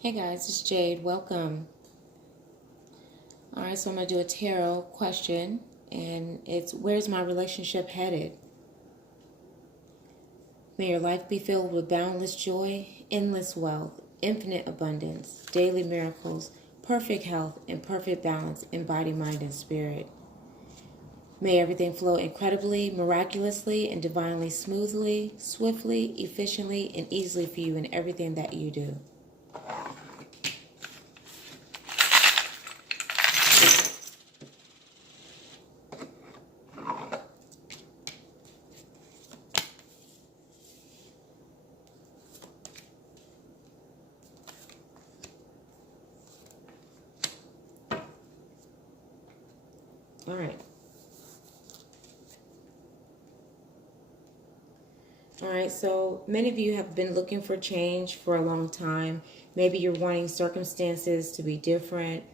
Hey guys, it's Jade. Welcome. Alright, so I'm going to do a tarot question, and it's where's my relationship headed? May your life be filled with boundless joy, endless wealth, infinite abundance, daily miracles, perfect health, and perfect balance in body, mind, and spirit. May everything flow incredibly, miraculously, and divinely smoothly, swiftly, efficiently, and easily for you in everything that you do. Alright. Alright, so many of you have been looking for change for a long time. Maybe you're wanting circumstances to be different.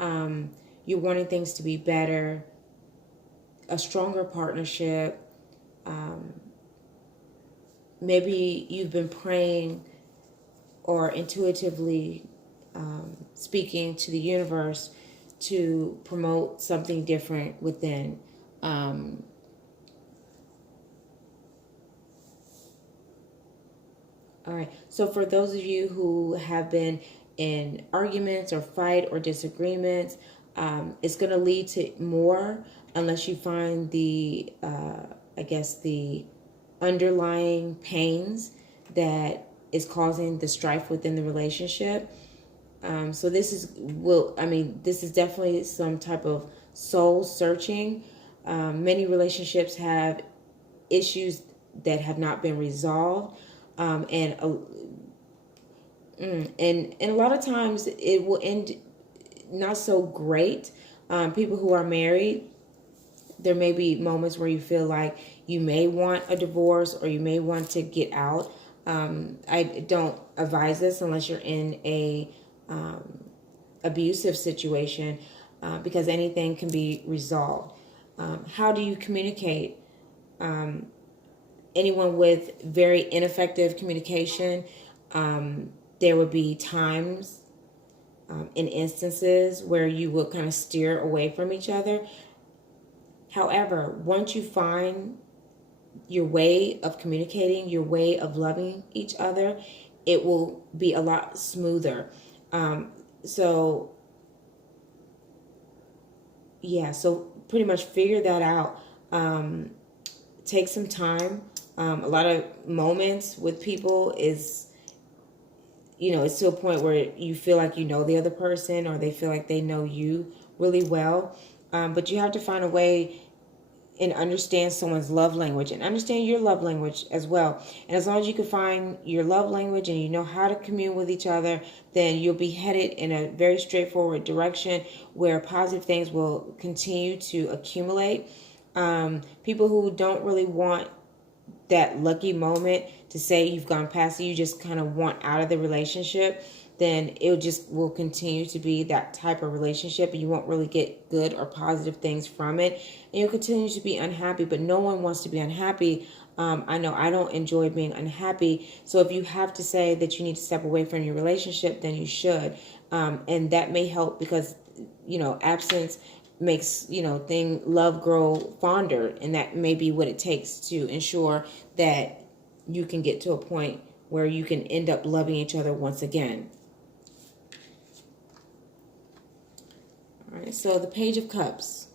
You're wanting things to be better, a stronger partnership. Maybe you've been praying or intuitively speaking to the universe to promote something different within. All right. So for those of you who have been in arguments or fight or disagreements, it's going to lead to more unless you find the, the underlying pains that is causing the strife within the relationship. So this is definitely some type of soul searching. Many relationships have issues that have not been resolved. And a lot of times it will end not so great. People who are married, there may be moments where you feel like you may want a divorce or you may want to get out. I don't advise this unless you're in a abusive situation, because anything can be resolved. How do you communicate? Anyone with very ineffective communication, there would be times in instances where you would kind of steer away from each other. However, once you find your way of communicating, your way of loving each other, it will be a lot smoother. So pretty much figure that out. Take some time. A lot of moments with people is, it's to a point where you feel like you know the other person or they feel like they know you really well. But you have to find a way and understand someone's love language and understand your love language as well. And as long as you can find your love language and you know how to commune with each other, then you'll be headed in a very straightforward direction where positive things will continue to accumulate. People who don't really want that lucky moment to say you've gone past it, you just kind of want out of the relationship, then it will continue to be that type of relationship and you won't really get good or positive things from it. And you'll continue to be unhappy, but no one wants to be unhappy. I know I don't enjoy being unhappy. So if you have to say that you need to step away from your relationship, then you should. And that may help because, absence makes love grow fonder, and that may be what it takes to ensure that you can get to a point where you can end up loving each other once again. All right, so the Page of Cups.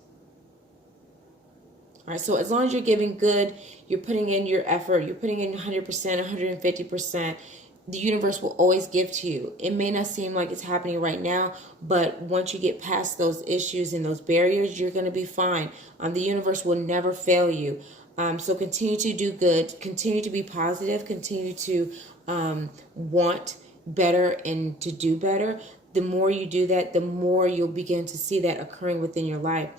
All right, so as long as you're giving good, you're putting in your effort, you're putting in 100%, 150%, the universe will always give to you. It may not seem like it's happening right now, but once you get past those issues and those barriers, you're going to be fine. The universe will never fail you. So continue to do good, continue to be positive, continue to want better and to do better. The more you do that, the more you'll begin to see that occurring within your life.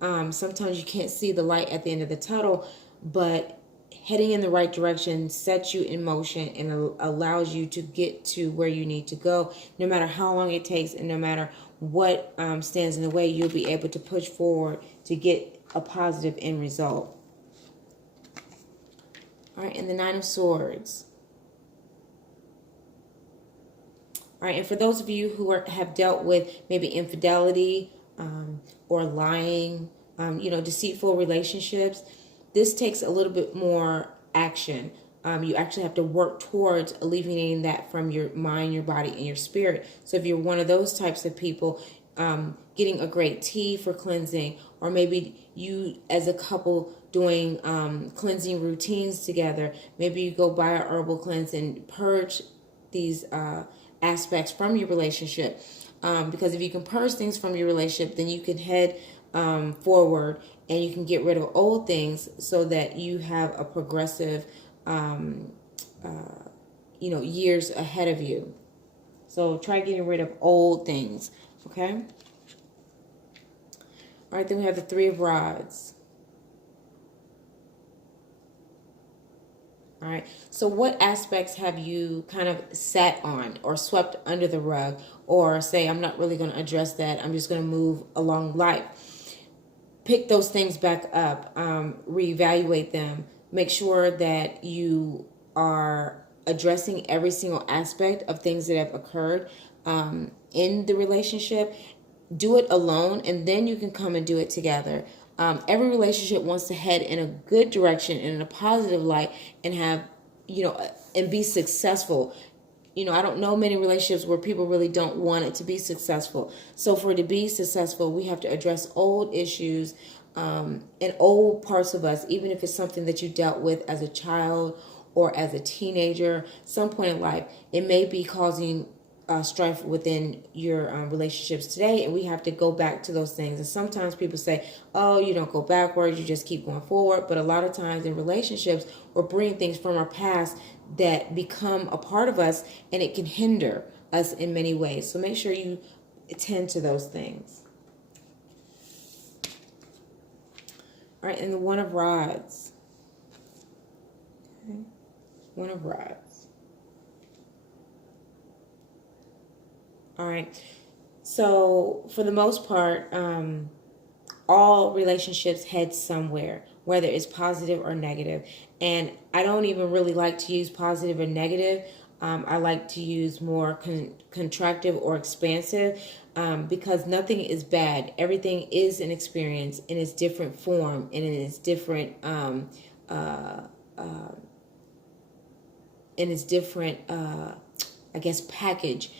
Sometimes you can't see the light at the end of the tunnel, but heading in the right direction sets you in motion and allows you to get to where you need to go. No matter how long it takes and no matter what stands in the way, you'll be able to push forward to get a positive end result. All right, and the Nine of Swords. All right, and for those of you who have dealt with maybe infidelity or lying, deceitful relationships, this takes a little bit more action. You actually have to work towards alleviating that from your mind, your body, and your spirit. So if you're one of those types of people, getting a great tea for cleansing, or maybe you as a couple doing cleansing routines together. Maybe you go buy a herbal cleanse and purge these aspects from your relationship. Because if you can purge things from your relationship, then you can head forward and you can get rid of old things so that you have a progressive years ahead of you. So try getting rid of old things, okay? All right, then we have the Three of Rods. All right, so what aspects have you kind of sat on or swept under the rug, or say, I'm not really going to address that, I'm just going to move along life? Pick those things back up, reevaluate them, make sure that you are addressing every single aspect of things that have occurred in the relationship. Do it alone, and then you can come and do it together. Every relationship wants to head in a good direction and in a positive light and have, and be successful. I don't know many relationships where people really don't want it to be successful. So for it to be successful, we have to address old issues and old parts of us, even if it's something that you dealt with as a child or as a teenager, some point in life. It may be causing strife within your relationships today, and we have to go back to those things. And sometimes people say, oh, you don't go backwards, you just keep going forward. But a lot of times in relationships, we're bringing things from our past that become a part of us, and it can hinder us in many ways. So make sure you attend to those things. All right, and the One of Rods. Okay. One of Rods. All right. So for the most part, all relationships head somewhere, whether it's positive or negative. And I don't even really like to use positive or negative. I like to use more contractive or expansive, because nothing is bad. Everything is an experience in its different form and in its different package.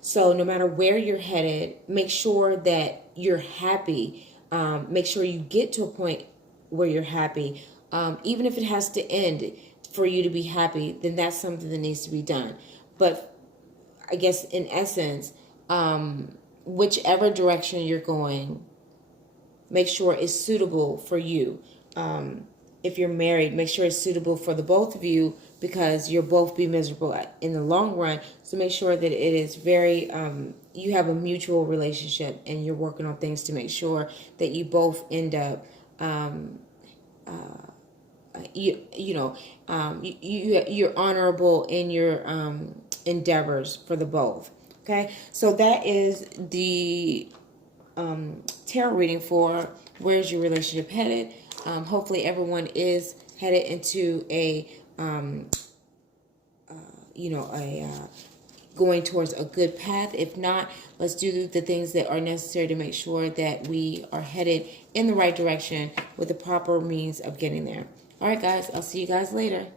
So no matter where you're headed, make sure that you're happy. Make sure you get to a point where you're happy. Even if it has to end for you to be happy, then that's something that needs to be done. But I guess in essence, whichever direction you're going, make sure it's suitable for you. If you're married, make sure it's suitable for the both of you, because you'll both be miserable in the long run. So make sure that it is very, you have a mutual relationship and you're working on things to make sure that you both end up, you're honorable in your endeavors for the both. Okay, so that is the tarot reading for where's your relationship headed. Hopefully everyone is headed into a going towards a good path. If not, let's do the things that are necessary to make sure that we are headed in the right direction with the proper means of getting there. All right, guys, I'll see you guys later.